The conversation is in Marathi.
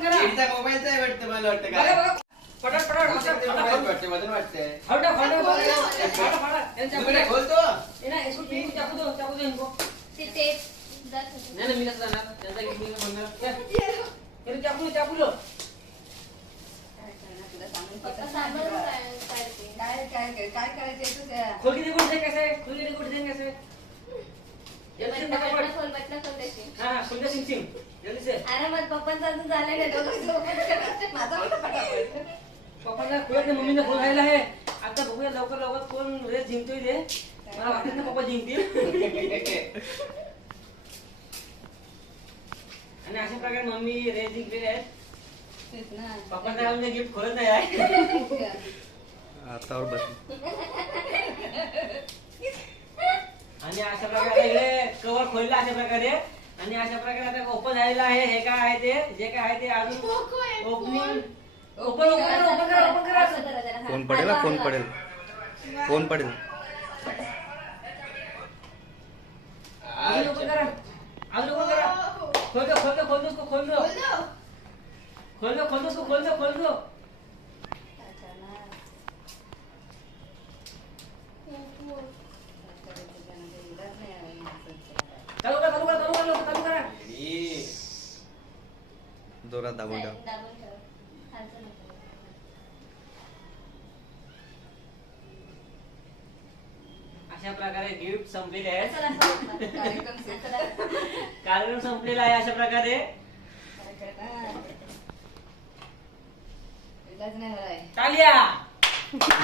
ओपन करा. एडीचा मोबाईलचा आहे वाटतं मला वाटतं बघा काय. बघा. पटापट पटापट मोबाईल वाटते मधून वाटतंय. फाडा फाडा फाडा. तुकडे खोलतो. ये ना इसको टीम चाकू दो इनको. ते जात होते. नाही मी नसला ना त्यांचा एक मी म्हणणार. तेरे चाकू लो. पप्पा सांभाळून काय करायचं खोल के देखो कैसे. बटना खोल त्याची. हाँ खोल दे सिंग जल्दी से. अरे मग पप्पांचं अजून झालं नाही दोघं open करायचं. माझा मोठा फटाफट. पप्पाला खोलत नाही मम्मीने खोल राहिला आहे. आता बघूया लवकर कोण रेस जिंकतोय ते. मला वाटत ना पप्पा जिंकतील. आणि अशा प्रकारे मम्मी रेस जिंकलेली आहे. तेच ना. पप्पांना म्हणजे गिफ्ट खोलत नाही आहे. हातावर बस. आणि अशा प्रकारे इकडे कव्हर खोलला अशा प्रकारे. आणि अशा प्रकारे आता ओपन झालेला आहे. हे काय आहे ते जे काय आहे ते अजून ओपनिंग ओपन करा. फोन पडेल ना, फोन पडेल. फोन पडेल. अजून ओपन करा. खोल दो उसको खोल दो. चालू करा. एडी. जोरात दाबून ठेव. दाबून ठेव. खालचं नको. अशा प्रकारे गिफ्ट संपलेले आहेत. चला, चला. कार्यक्रम संपलेला आहे अशा प्रकारे. इलाज नाही होय. टाळ्या.